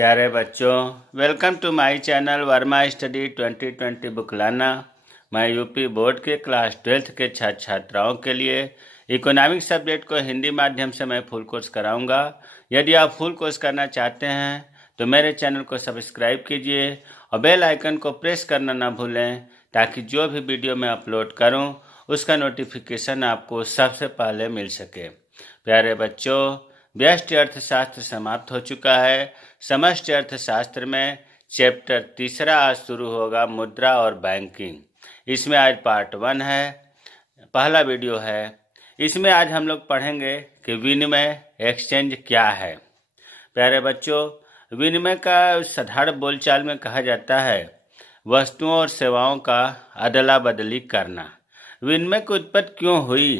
प्यारे बच्चों, welcome to my channel Verma study 2020 बुकलाना। मैं यूपी बोर्ड के क्लास 12th के छात्र छात्राओं के लिए इकोनॉमिक सब्जेक्ट को हिंदी माध्यम से मैं फुल कोर्स कराऊंगा। यदि आप फुल कोर्स करना चाहते हैं तो मेरे चैनल को सब्सक्राइब कीजिए और बेल आइकन को प्रेस करना ना भूलें, ताकि जो भी वीडियो मैं अपलोड करूं उसका नोटिफिकेशन आपको सबसे पहले मिल सके। प्यारे बच्चों, व्यष्टि अर्थशास्त्र समाप्त हो चुका है। समष्टि अर्थशास्त्र में चैप्टर 3 आज शुरू होगा, मुद्रा और बैंकिंग। इसमें आज पार्ट 1 है, पहला वीडियो है। इसमें आज हम लोग पढ़ेंगे कि विनिमय एक्सचेंज क्या है। प्यारे बच्चों, विनिमय का साधारण बोलचाल में कहा जाता है वस्तुओं और सेवाओं का अदला बदली करना। विनिमय की उत्पत्ति क्यों हुई,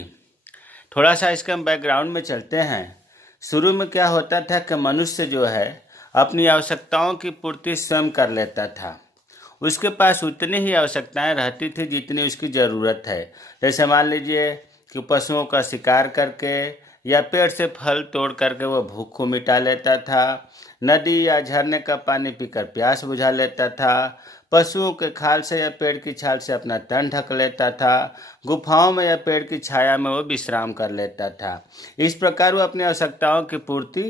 थोड़ा सा इसका बैकग्राउंड में चलते हैं। शुरू में क्या होता था कि मनुष्य जो है अपनी आवश्यकताओं की पूर्ति स्वयं कर लेता था। उसके पास उतनी ही आवश्यकताएं रहती थी जितनी उसकी ज़रूरत है। जैसे मान लीजिए कि पशुओं का शिकार करके या पेड़ से फल तोड़ करके वह भूख को मिटा लेता था। नदी या झरने का पानी पीकर प्यास बुझा लेता था। पशुओं के खाल से या पेड़ की छाल से अपना तन ढक लेता था। गुफाओं में या पेड़ की छाया में वो विश्राम कर लेता था। इस प्रकार वो अपनी आवश्यकताओं की पूर्ति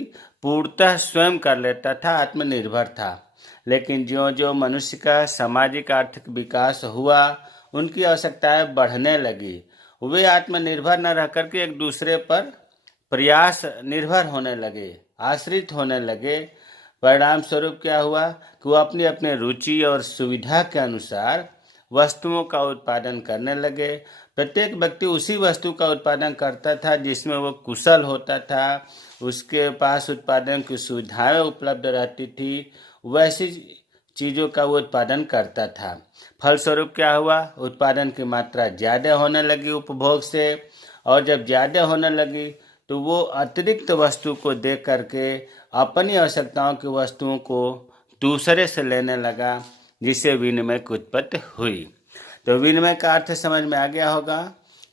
पूर्णतः स्वयं कर लेता था, आत्मनिर्भर था। लेकिन ज्यों ज्यों मनुष्य का सामाजिक आर्थिक विकास हुआ, उनकी आवश्यकताएं बढ़ने लगी। वे आत्मनिर्भर न रह करके एक दूसरे पर प्रयास निर्भर होने लगे, आश्रित होने लगे। परिणाम स्वरूप क्या हुआ कि वो अपनी अपनी रुचि और सुविधा के अनुसार वस्तुओं का उत्पादन करने लगे। प्रत्येक व्यक्ति उसी वस्तु का उत्पादन करता था जिसमें वो कुशल होता था, उसके पास उत्पादन की सुविधाएं उपलब्ध रहती थी, वैसी चीज़ों का वो उत्पादन करता था। फलस्वरूप क्या हुआ, उत्पादन की मात्रा ज़्यादा होने लगी उपभोग से, और जब ज़्यादा होने लगी तो वो अतिरिक्त वस्तु को देख करके अपनी आवश्यकताओं की वस्तुओं को दूसरे से लेने लगा, जिससे विनिमय की उत्पत्ति हुई। तो विनिमय का अर्थ समझ में आ गया होगा।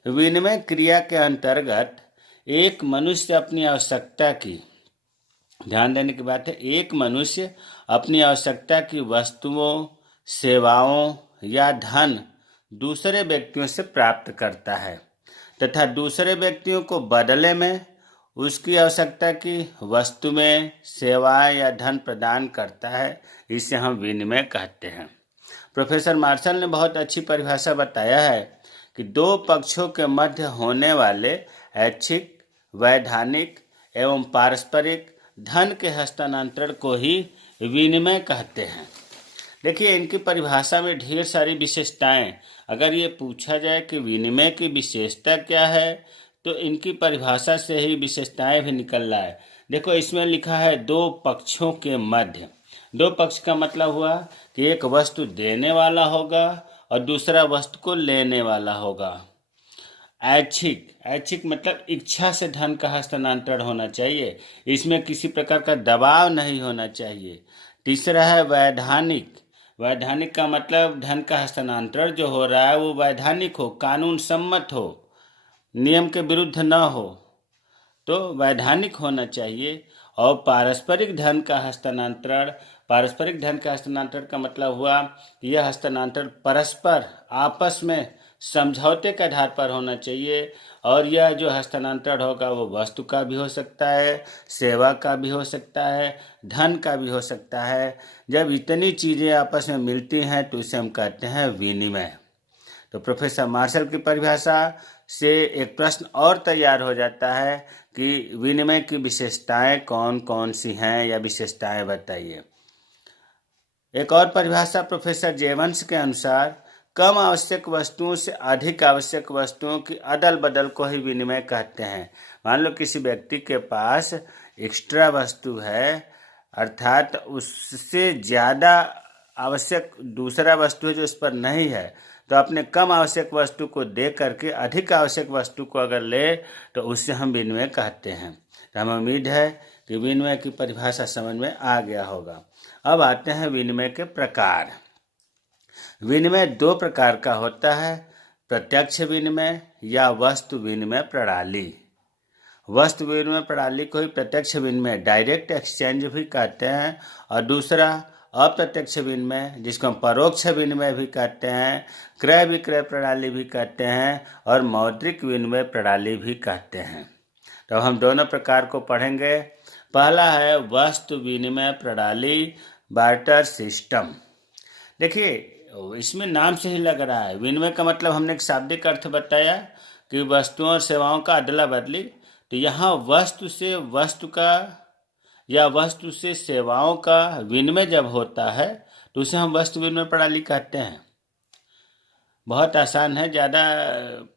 विनिमय क्रिया के अंतर्गत एक मनुष्य अपनी आवश्यकता की, ध्यान देने की बात है, एक मनुष्य अपनी आवश्यकता की वस्तुओं, सेवाओं या धन दूसरे व्यक्तियों से प्राप्त करता है तथा दूसरे व्यक्तियों को बदले में उसकी आवश्यकता की वस्तुएं, सेवाएं या धन प्रदान करता है। इसे हम विनिमय कहते हैं। प्रोफेसर मार्शल ने बहुत अच्छी परिभाषा बताया है कि दो पक्षों के मध्य होने वाले ऐच्छिक, वैधानिक एवं पारस्परिक धन के हस्तांतरण को ही विनिमय कहते हैं। देखिए, इनकी परिभाषा में ढेर सारी विशेषताएं। अगर ये पूछा जाए कि विनिमय की विशेषता क्या है, तो इनकी परिभाषा से ही विशेषताएं भी निकल रहा है। देखो, इसमें लिखा है दो पक्षों के मध्य। दो पक्ष का मतलब हुआ कि एक वस्तु देने वाला होगा और दूसरा वस्तु को लेने वाला होगा। ऐच्छिक, ऐच्छिक मतलब इच्छा से धन का हस्तांतरण होना चाहिए, इसमें किसी प्रकार का दबाव नहीं होना चाहिए। तीसरा है वैधानिक। वैधानिक का मतलब धन का हस्तांतरण जो हो रहा है वो वैधानिक हो, कानून सम्मत हो, नियम के विरुद्ध न हो, तो वैधानिक होना चाहिए। और पारस्परिक धन का हस्तांतरण, पारस्परिक धन का हस्तांतरण का मतलब हुआ कि यह हस्तांतरण परस्पर आपस में समझौते के आधार पर होना चाहिए। और यह जो हस्तांतरण होगा वो वस्तु का भी हो सकता है, सेवा का भी हो सकता है, धन का भी हो सकता है। जब इतनी चीज़ें आपस में मिलती हैं तो इसे हम कहते हैं विनिमय। तो प्रोफेसर मार्शल की परिभाषा से एक प्रश्न और तैयार हो जाता है कि विनिमय की विशेषताएं कौन कौन सी हैं, या विशेषताएं बताइए। एक और परिभाषा प्रोफेसर जेवंस के अनुसार कम आवश्यक वस्तुओं से अधिक आवश्यक वस्तुओं की अदल बदल को ही विनिमय कहते हैं। मान लो किसी व्यक्ति के पास एक्स्ट्रा वस्तु है, अर्थात उससे ज़्यादा आवश्यक दूसरा वस्तु है जो इस पर नहीं है, तो अपने कम आवश्यक वस्तु को दे करके अधिक आवश्यक वस्तु को अगर ले तो उससे हम विनिमय कहते हैं। तो हमें उम्मीद है कि विनिमय की परिभाषा समझ में आ गया होगा। अब आते हैं विनिमय के प्रकार। विनिमय दो प्रकार का होता है, प्रत्यक्ष विनिमय या वस्तु विनिमय प्रणाली। वस्तु विनिमय प्रणाली को ही प्रत्यक्ष विनिमय डायरेक्ट एक्सचेंज भी कहते हैं, और दूसरा अप्रत्यक्ष विनिमय जिसको हम परोक्ष विनिमय भी कहते हैं, क्रय विक्रय प्रणाली भी कहते हैं, और मौद्रिक विनिमय प्रणाली भी कहते हैं। तो हम दोनों प्रकार को पढ़ेंगे। पहला है वस्तु विनिमय प्रणाली, बार्टर सिस्टम। देखिए, इसमें नाम से ही लग रहा है, विनिमय का मतलब हमने एक शाब्दिक अर्थ बताया कि वस्तुओं और सेवाओं का अदला बदली। तो यहाँ वस्तु से वस्तु का या वस्तु से सेवाओं का विनिमय जब होता है तो उसे हम वस्तु विनिमय प्रणाली कहते हैं। बहुत आसान है, ज़्यादा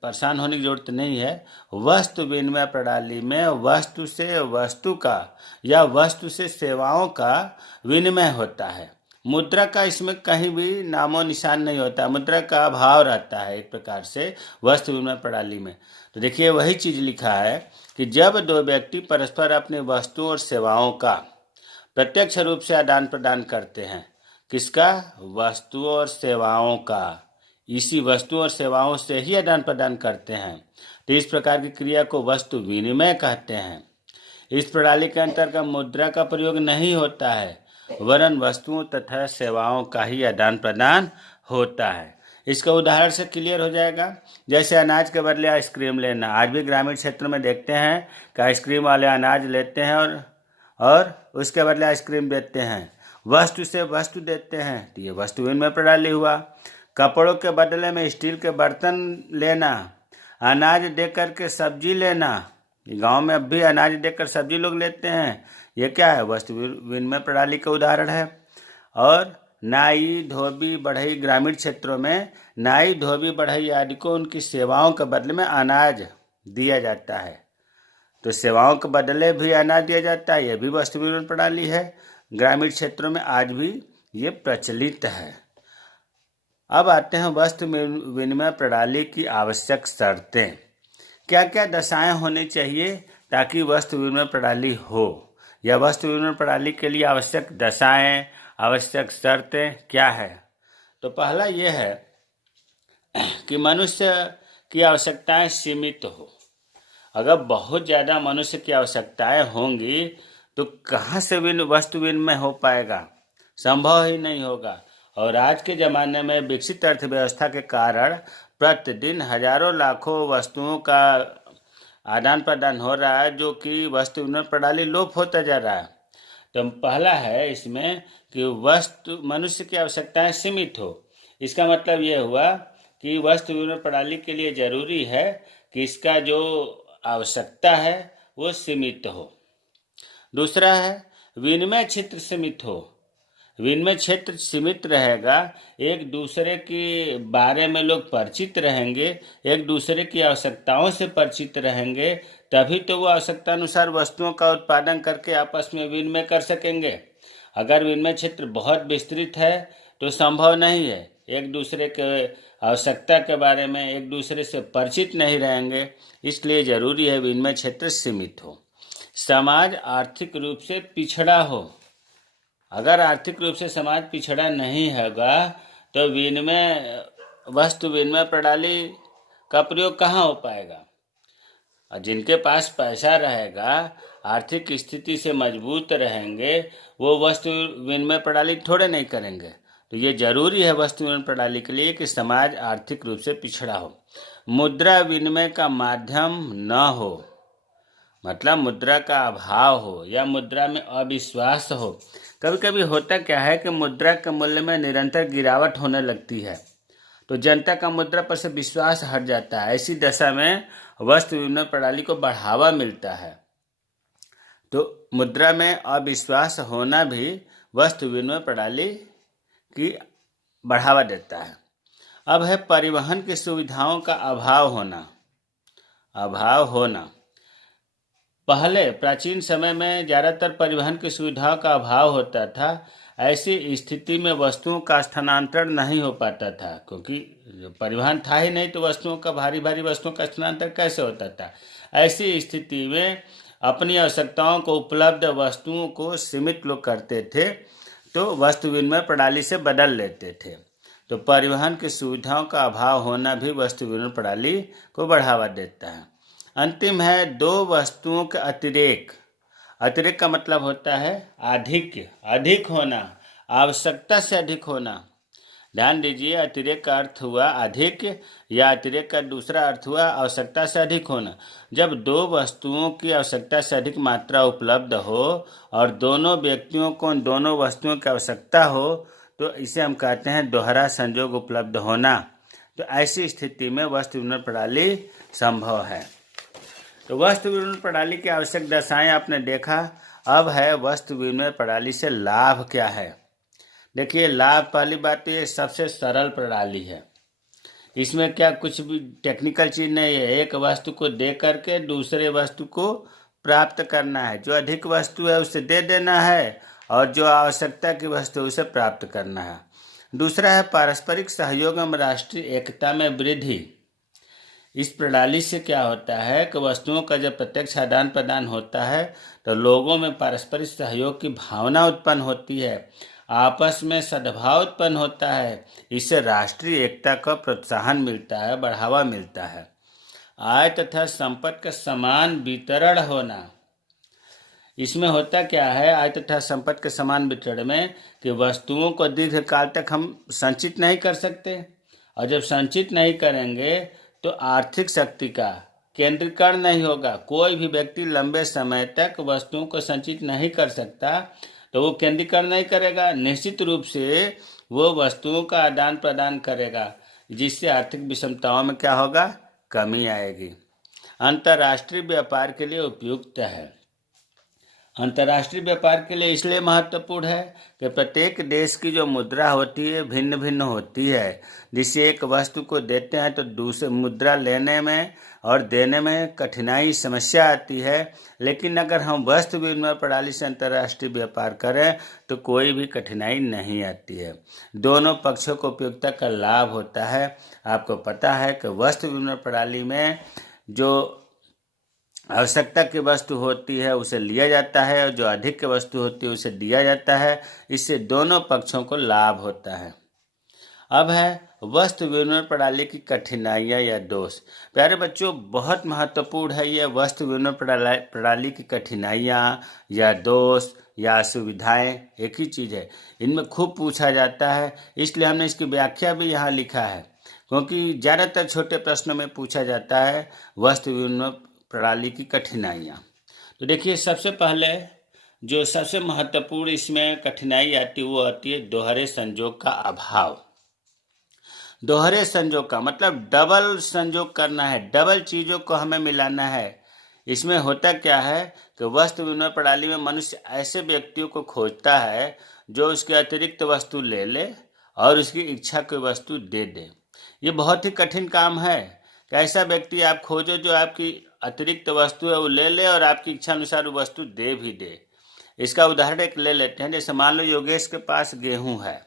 परेशान होने की जरूरत नहीं है। वस्तु विनिमय प्रणाली में वस्तु से वस्तु का या वस्तु से सेवाओं का विनिमय होता है। मुद्रा का इसमें कहीं भी नामो निशान नहीं होता, मुद्रा का अभाव रहता है एक प्रकार से वस्तु विनिमय प्रणाली में। तो देखिए, वही चीज़ लिखा है कि जब दो व्यक्ति परस्पर अपनी वस्तुओं और सेवाओं का प्रत्यक्ष रूप से आदान प्रदान करते हैं। किसका? वस्तुओं और सेवाओं का। इसी वस्तुओं और सेवाओं से ही आदान प्रदान करते हैं, तो इस प्रकार की क्रिया को वस्तु विनिमय कहते हैं। इस प्रणाली के अंतर्गत मुद्रा का प्रयोग नहीं होता है, वरन वस्तुओं तथा सेवाओं का ही आदान प्रदान होता है। इसका उदाहरण से क्लियर हो जाएगा, जैसे अनाज के बदले आइसक्रीम लेना। आज भी ग्रामीण क्षेत्र में देखते हैं कि आइसक्रीम वाले अनाज लेते हैं और उसके बदले आइसक्रीम देते हैं, वस्तु से वस्तु देते हैं, तो ये वस्तु विनिमय प्रणाली हुआ। कपड़ों के बदले में स्टील के बर्तन लेना, अनाज देकर के सब्जी लेना, गांव में अब भी अनाज देकर सब्जी लोग लेते हैं, ये क्या है? वस्तु विनिमय प्रणाली का उदाहरण है। और नाई, धोबी, बढ़ई, ग्रामीण क्षेत्रों में नाई, धोबी, बढ़ई आदि को उनकी सेवाओं के बदले में अनाज दिया जाता है, तो सेवाओं के बदले भी अनाज दिया जाता है, यह भी वस्तु विनिमय प्रणाली है। ग्रामीण क्षेत्रों में आज भी ये प्रचलित है। अब आते हैं वस्तु विनिमय प्रणाली की आवश्यक शर्तें। क्या क्या दशाएं होनी चाहिए ताकि वस्तु विनिमय प्रणाली हो, या वस्तु विनिमय प्रणाली के लिए आवश्यक दशाएं, आवश्यक शर्तें क्या है? तो पहला ये है कि मनुष्य की आवश्यकताएं सीमित हो। अगर बहुत ज़्यादा मनुष्य की आवश्यकताएं होंगी तो कहाँ से वस्तु विनिमय हो पाएगा? संभव ही नहीं होगा। और आज के ज़माने में विकसित अर्थव्यवस्था के कारण प्रतिदिन हजारों लाखों वस्तुओं का आदान प्रदान हो रहा है, जो कि वस्तु विनिमय प्रणाली लोप होता जा रहा है। तो पहला है इसमें कि मनुष्य की आवश्यकताएं सीमित हो। इसका मतलब ये हुआ कि वस्तु विनिमय प्रणाली के लिए जरूरी है कि इसका जो आवश्यकता है वो सीमित हो। दूसरा है विनिमय क्षेत्र सीमित हो। विनिमय क्षेत्र सीमित रहेगा, एक दूसरे के बारे में लोग परिचित रहेंगे, एक दूसरे की आवश्यकताओं से परिचित रहेंगे, तभी तो वो आवश्यकता अनुसार वस्तुओं का उत्पादन करके आपस में विनिमय कर सकेंगे। अगर विनिमय क्षेत्र बहुत विस्तृत है तो संभव नहीं है, एक दूसरे के आवश्यकता के बारे में एक दूसरे से परिचित नहीं रहेंगे, इसलिए जरूरी है विनिमय क्षेत्र सीमित हो। समाज आर्थिक रूप से पिछड़ा हो। अगर आर्थिक रूप से समाज पिछड़ा नहीं होगा तो वस्तु विनिमय प्रणाली का प्रयोग कहाँ हो पाएगा? और जिनके पास पैसा रहेगा, आर्थिक स्थिति से मजबूत रहेंगे, वो वस्तु विनिमय प्रणाली थोड़े नहीं करेंगे। तो ये जरूरी है वस्तु विनिमय प्रणाली के लिए कि समाज आर्थिक रूप से पिछड़ा हो। मुद्रा विनिमय का माध्यम न हो, मतलब मुद्रा का अभाव हो या मुद्रा में अविश्वास हो। कभी कभी होता क्या है कि मुद्रा के मूल्य में निरंतर गिरावट होने लगती है, तो जनता का मुद्रा पर से विश्वास हट जाता है। ऐसी दशा में वस्तु विनिमय प्रणाली को बढ़ावा मिलता है। तो मुद्रा में अविश्वास होना भी वस्तु विनिमय प्रणाली की बढ़ावा देता है। अब है परिवहन की सुविधाओं का अभाव होना। पहले प्राचीन समय में ज़्यादातर परिवहन की सुविधाओं का अभाव होता था। ऐसी स्थिति में वस्तुओं का स्थानांतरण नहीं हो पाता था, क्योंकि परिवहन था ही नहीं, तो वस्तुओं का भारी भारी वस्तुओं का स्थानांतरण कैसे होता था? ऐसी स्थिति में अपनी आवश्यकताओं को उपलब्ध वस्तुओं को सीमित लोग करते थे, तो वस्तु विनिमय प्रणाली से बदल लेते थे। तो परिवहन की सुविधाओं का अभाव होना भी वस्तु विनिमय प्रणाली को बढ़ावा देता है। अंतिम है दो वस्तुओं के अतिरेक। अतिरेक का मतलब होता है आधिक्य, अधिक होना, आवश्यकता से अधिक होना। ध्यान दीजिए, अतिरेक का अर्थ हुआ अधिक, या अतिरेक का दूसरा अर्थ हुआ आवश्यकता से अधिक होना। जब दो वस्तुओं की आवश्यकता से अधिक मात्रा उपलब्ध हो और दोनों व्यक्तियों को उन दोनों वस्तुओं की आवश्यकता हो तो इसे हम कहते हैं दोहरा संयोग उपलब्ध होना। तो ऐसी स्थिति में वस्तु विनिमय प्रणाली संभव है। तो वस्तु विनिमय प्रणाली की आवश्यक दशाएं आपने देखा। अब है वस्तु विनिमय प्रणाली से लाभ क्या है। देखिए, लाभ, पहली बात तो ये सबसे सरल प्रणाली है। इसमें क्या कुछ भी टेक्निकल चीज़ नहीं है। एक वस्तु को दे करके दूसरे वस्तु को प्राप्त करना है। जो अधिक वस्तु है उसे दे देना है और जो आवश्यकता की वस्तु है उसे प्राप्त करना है। दूसरा है पारस्परिक सहयोग एवं राष्ट्रीय एकता में वृद्धि। इस प्रणाली से क्या होता है कि वस्तुओं का जब प्रत्यक्ष आदान प्रदान होता है तो लोगों में पारस्परिक सहयोग की भावना उत्पन्न होती है, आपस में सद्भाव उत्पन्न होता है। इससे राष्ट्रीय एकता का प्रोत्साहन मिलता है, बढ़ावा मिलता है। आय तथा संपत्ति का समान वितरण होना। इसमें होता क्या है, आय तथा संपत्ति के समान वितरण में कि वस्तुओं को दीर्घकाल तक हम संचित नहीं कर सकते, और जब संचित नहीं करेंगे तो आर्थिक शक्ति का केंद्रीकरण नहीं होगा। कोई भी व्यक्ति लंबे समय तक वस्तुओं को संचित नहीं कर सकता तो वो केंद्रीकरण नहीं करेगा, निश्चित रूप से वो वस्तुओं का आदान प्रदान करेगा, जिससे आर्थिक विषमताओं में क्या होगा, कमी आएगी। अंतर्राष्ट्रीय व्यापार के लिए उपयुक्त है। अंतर्राष्ट्रीय व्यापार के लिए इसलिए महत्वपूर्ण है कि प्रत्येक देश की जो मुद्रा होती है भिन्न भिन्न होती है, जिससे एक वस्तु को देते हैं तो दूसरे मुद्रा लेने में और देने में कठिनाई, समस्या आती है। लेकिन अगर हम वस्तु विनिमय प्रणाली से अंतर्राष्ट्रीय व्यापार करें तो कोई भी कठिनाई नहीं आती है। दोनों पक्षों को उपयोगिता का लाभ होता है। आपको पता है कि वस्तु विनिमय प्रणाली में जो आवश्यकता की वस्तु होती है उसे लिया जाता है और जो अधिक की वस्तु होती है उसे दिया जाता है। इससे दोनों पक्षों को लाभ होता है। अब है वस्तु विनिमय प्रणाली की कठिनाइयाँ या दोष। प्यारे बच्चों, बहुत महत्वपूर्ण है ये वस्तु विनिमय प्रणाली की कठिनाइयाँ या दोष या सुविधाएं एक ही चीज़ है। इनमें खूब पूछा जाता है, इसलिए हमने इसकी व्याख्या भी यहाँ लिखा है, क्योंकि ज़्यादातर छोटे प्रश्नों में पूछा जाता है वस्तु विनिमय प्रणाली की कठिनाइयाँ। तो देखिए, सबसे पहले जो सबसे महत्वपूर्ण इसमें कठिनाई आती है वो आती है दोहरे संयोग का अभाव। दोहरे संयोग का मतलब डबल संयोग करना है, डबल चीज़ों को हमें मिलाना है। इसमें होता क्या है कि वस्तु विनिमय प्रणाली में मनुष्य ऐसे व्यक्तियों को खोजता है जो उसके अतिरिक्त वस्तु ले ले और उसकी इच्छा की वस्तु दे दे। ये बहुत ही कठिन काम है कि ऐसा व्यक्ति आप खोजो जो आपकी अतिरिक्त वस्तु है वो ले ले और आपकी इच्छा अनुसार वो वस्तु दे भी दे। इसका उदाहरण एक ले लेते हैं। जैसे मान लो योगेश के पास गेहूं है,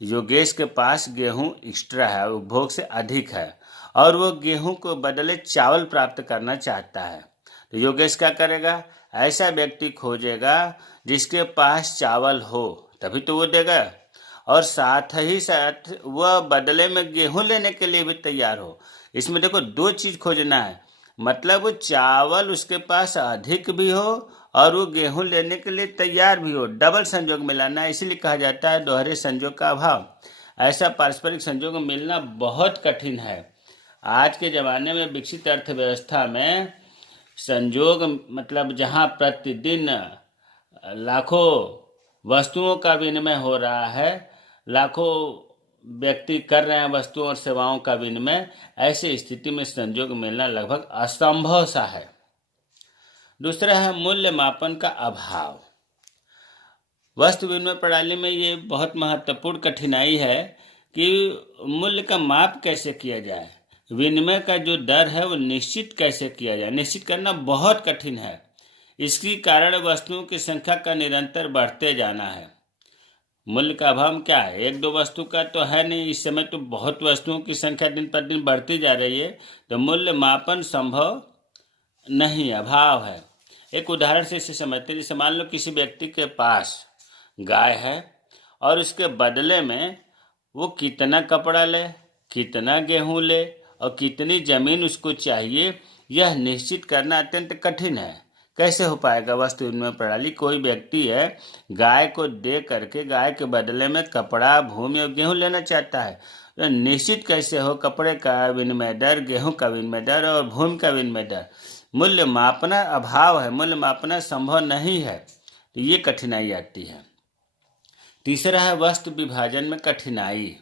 योगेश के पास गेहूं एक्स्ट्रा है, उपभोग से अधिक है, और वो गेहूं को बदले चावल प्राप्त करना चाहता है। तो योगेश क्या करेगा, ऐसा व्यक्ति खोजेगा जिसके पास चावल हो, तभी तो वो देगा, और साथ ही साथ वह बदले में गेहूं लेने के लिए भी तैयार हो। इसमें देखो दो चीज खोजना है, मतलब वो चावल उसके पास अधिक भी हो और वो गेहूं लेने के लिए तैयार भी हो। डबल संयोग मिलाना है, इसीलिए कहा जाता है दोहरे संयोग का अभाव। ऐसा पारस्परिक संयोग मिलना बहुत कठिन है। आज के ज़माने में विकसित अर्थव्यवस्था में संयोग मतलब जहाँ प्रतिदिन लाखों वस्तुओं का विनिमय हो रहा है, लाखों व्यक्ति कर रहे हैं वस्तुओं और सेवाओं का विनिमय, ऐसी स्थिति में संयोग मिलना लगभग असंभव सा है। दूसरा है मूल्य मापन का अभाव। वस्तु विनिमय प्रणाली में ये बहुत महत्वपूर्ण कठिनाई है कि मूल्य का माप कैसे किया जाए, विनिमय का जो दर है वो निश्चित कैसे किया जाए, निश्चित करना बहुत कठिन है। इसके कारण वस्तुओं की संख्या का निरंतर बढ़ते जाना है। मूल्य का अभाव क्या है, एक दो वस्तु का तो है नहीं, इस समय तो बहुत वस्तुओं की संख्या दिन पर दिन बढ़ती जा रही है, तो मूल्य मापन संभव नहीं, अभाव है। एक उदाहरण से इसे समझते हैं। जैसे मान लो किसी व्यक्ति के पास गाय है और उसके बदले में वो कितना कपड़ा ले, कितना गेहूं ले और कितनी ज़मीन उसको चाहिए, यह निश्चित करना अत्यंत कठिन है। कैसे हो पाएगा वस्तु विनिमय प्रणाली? कोई व्यक्ति है, गाय को दे करके गाय के बदले में कपड़ा, भूमि और गेहूं लेना चाहता है। तो निश्चित कैसे हो कपड़े का विनिमय दर, गेहूं का विनिमय दर और भूमि का विनिमय दर? मूल्य मापना अभाव है, मूल्य मापना संभव नहीं है, तो ये कठिनाई आती है। तीसरा है वस्तु विभाजन में कठिनाई।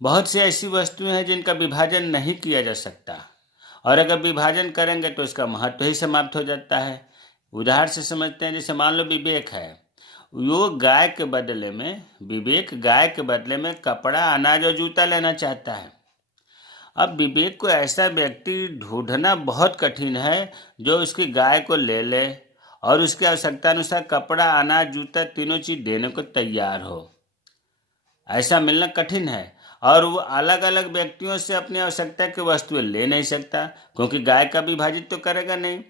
बहुत सी ऐसी वस्तुएं हैं जिनका विभाजन नहीं किया जा सकता, और अगर विभाजन करेंगे तो इसका महत्व ही समाप्त हो जाता है। उदाहरण से समझते हैं, जैसे मान लो विवेक है, वो गाय के बदले में, विवेक गाय के बदले में कपड़ा, अनाज और जूता लेना चाहता है। अब विवेक को ऐसा व्यक्ति ढूंढना बहुत कठिन है जो उसकी गाय को ले ले और उसकी आवश्यकता अनुसार कपड़ा, अनाज, जूता तीनों चीज देने को तैयार हो। ऐसा मिलना कठिन है, और वो अलग अलग व्यक्तियों से अपनी आवश्यकता की वस्तुएं ले नहीं सकता, क्योंकि गाय का विभाजित तो करेगा नहीं।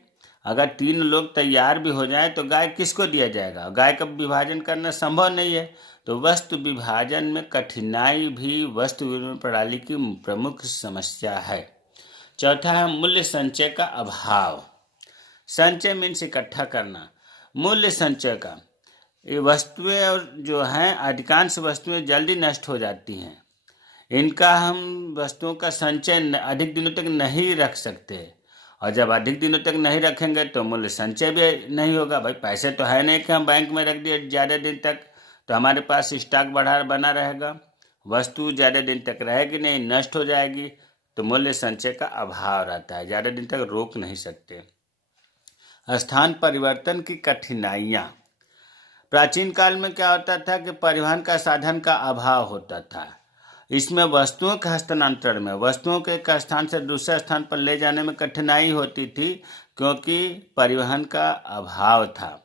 अगर 3 लोग तैयार भी हो जाए तो गाय किसको दिया जाएगा? गाय का विभाजन करना संभव नहीं है। तो वस्तु विभाजन में कठिनाई भी वस्तु विनिमय प्रणाली की प्रमुख समस्या है। चौथा है मूल्य संचय का अभाव। संचय मीन्स इकट्ठा करना, मूल्य संचय का। ये वस्तुएं और जो हैं, अधिकांश वस्तुएं जल्दी नष्ट हो जाती हैं। इनका हम वस्तुओं का संचय अधिक दिनों तक नहीं रख सकते, और जब अधिक दिनों तक नहीं रखेंगे तो मूल्य संचय भी नहीं होगा। भाई पैसे तो है नहीं कि हम बैंक में रख दिए ज़्यादा दिन तक तो हमारे पास स्टॉक बना रहेगा। वस्तु ज़्यादा दिन तक रहेगी नहीं, नष्ट हो जाएगी, तो मूल्य संचय का अभाव रहता है, ज़्यादा दिन तक रोक नहीं सकते। स्थान परिवर्तन की कठिनाइयाँ। प्राचीन काल में क्या होता था कि परिवहन का साधन का अभाव होता था। इसमें वस्तुओं के हस्तांतरण में, वस्तुओं के एक स्थान से दूसरे स्थान पर ले जाने में कठिनाई होती थी, क्योंकि परिवहन का अभाव था।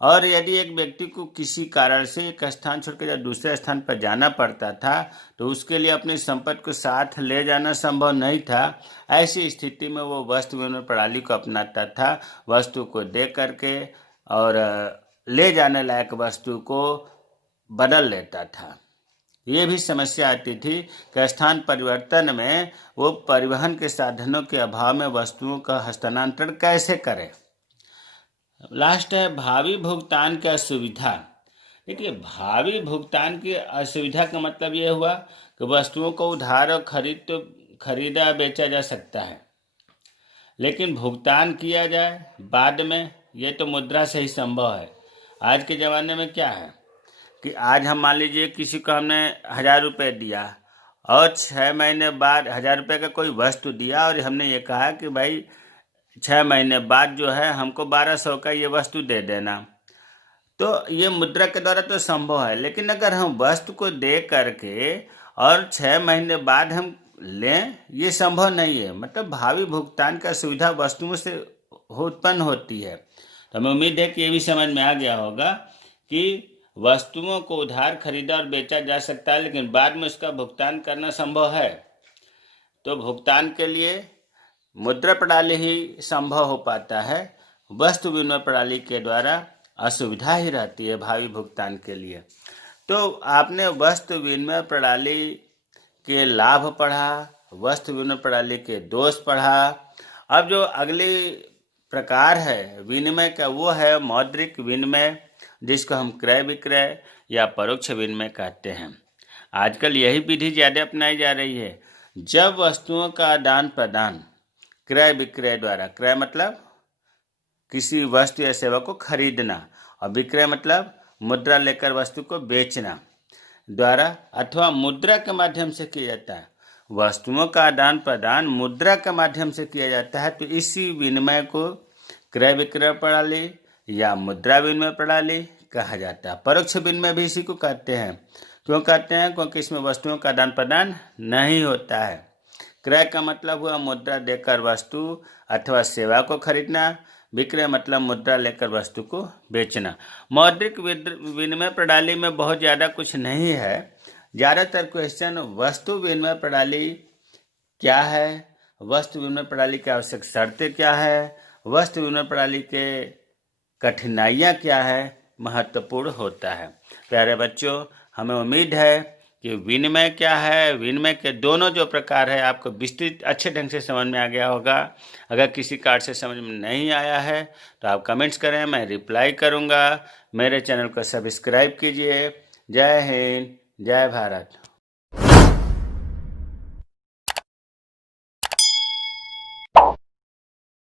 और यदि एक व्यक्ति को किसी कारण से एक स्थान छोड़कर या दूसरे स्थान पर जाना पड़ता था तो उसके लिए अपनी संपत्ति को साथ ले जाना संभव नहीं था। ऐसी स्थिति में वो वस्तु विनिमय प्रणाली को अपनाता था। वस्तु को दे करके और ले जाने लायक वस्तु को बदल लेता था। ये भी समस्या आती थी कि स्थान परिवर्तन में वो परिवहन के साधनों के अभाव में वस्तुओं का हस्तांतरण कैसे करें। लास्ट है भावी भुगतान की असुविधा। देखिए, भावी भुगतान की असुविधा का मतलब ये हुआ कि वस्तुओं को उधार और खरीदा बेचा जा सकता है, लेकिन भुगतान किया जाए बाद में, ये तो मुद्रा से ही संभव है। आज के ज़माने में क्या है कि आज हम मान लीजिए किसी को हमने 1000 रुपये दिया और 6 महीने बाद 1000 रुपये का कोई वस्तु दिया, और हमने ये कहा कि भाई 6 महीने बाद जो है हमको 1200 का ये वस्तु दे देना। तो ये मुद्रा के द्वारा तो संभव है, लेकिन अगर हम वस्तु को दे करके और 6 महीने बाद हम लें, ये संभव नहीं है। मतलब भावी भुगतान का सुविधा वस्तुओं से उत्पन्न होती है। तो हमें उम्मीद है कि ये भी समझ में आ गया होगा कि वस्तुओं को उधार खरीदा और बेचा जा सकता है, लेकिन बाद में उसका भुगतान करना संभव है। तो भुगतान के लिए मुद्रा प्रणाली ही संभव हो पाता है, वस्तु विनिमय प्रणाली के द्वारा असुविधा ही रहती है भावी भुगतान के लिए। तो आपने वस्तु विनिमय प्रणाली के लाभ पढ़ा, वस्तु विनिमय प्रणाली के दोष पढ़ा। अब जो अगली प्रकार है विनिमय का वो है मौद्रिक विनिमय, जिसको हम क्रय विक्रय या परोक्ष विनिमय कहते हैं। आजकल यही विधि ज़्यादा अपनाई जा रही है। जब वस्तुओं का आदान प्रदान क्रय विक्रय द्वारा, क्रय मतलब किसी वस्तु या सेवा को खरीदना, और विक्रय मतलब मुद्रा लेकर वस्तु को बेचना द्वारा अथवा मुद्रा के माध्यम से किया जाता है। वस्तुओं का आदान प्रदान मुद्रा के माध्यम से किया जाता है, तो इसी विनिमय को क्रय विक्रय प्रणाली या मुद्रा विनिमय प्रणाली कहा जाता है। परोक्ष विनिमय भी इसी को कहते हैं। क्यों कहते हैं? क्योंकि इसमें वस्तुओं का आदान प्रदान नहीं होता है। क्रय का मतलब हुआ मुद्रा देकर वस्तु अथवा सेवा को खरीदना, विक्रय मतलब मुद्रा लेकर वस्तु को बेचना। मौद्रिक विनिमय प्रणाली में बहुत ज़्यादा कुछ नहीं है। ज़्यादातर क्वेश्चन वस्तु विनिमय प्रणाली क्या है, वस्तु विनिमय प्रणाली की आवश्यक शर्तें क्या है, वस्तु विनिमय प्रणाली के कठिनाइयाँ क्या है, महत्वपूर्ण होता है। प्यारे बच्चों, हमें उम्मीद है कि विनिमय क्या है, विनिमय के दोनों जो प्रकार है आपको विस्तृत अच्छे ढंग से समझ में आ गया होगा। अगर किसी कार्ड से समझ में नहीं आया है तो आप कमेंट्स करें, मैं रिप्लाई करूँगा। मेरे चैनल को सब्सक्राइब कीजिए। जय हिंद, जय भारत।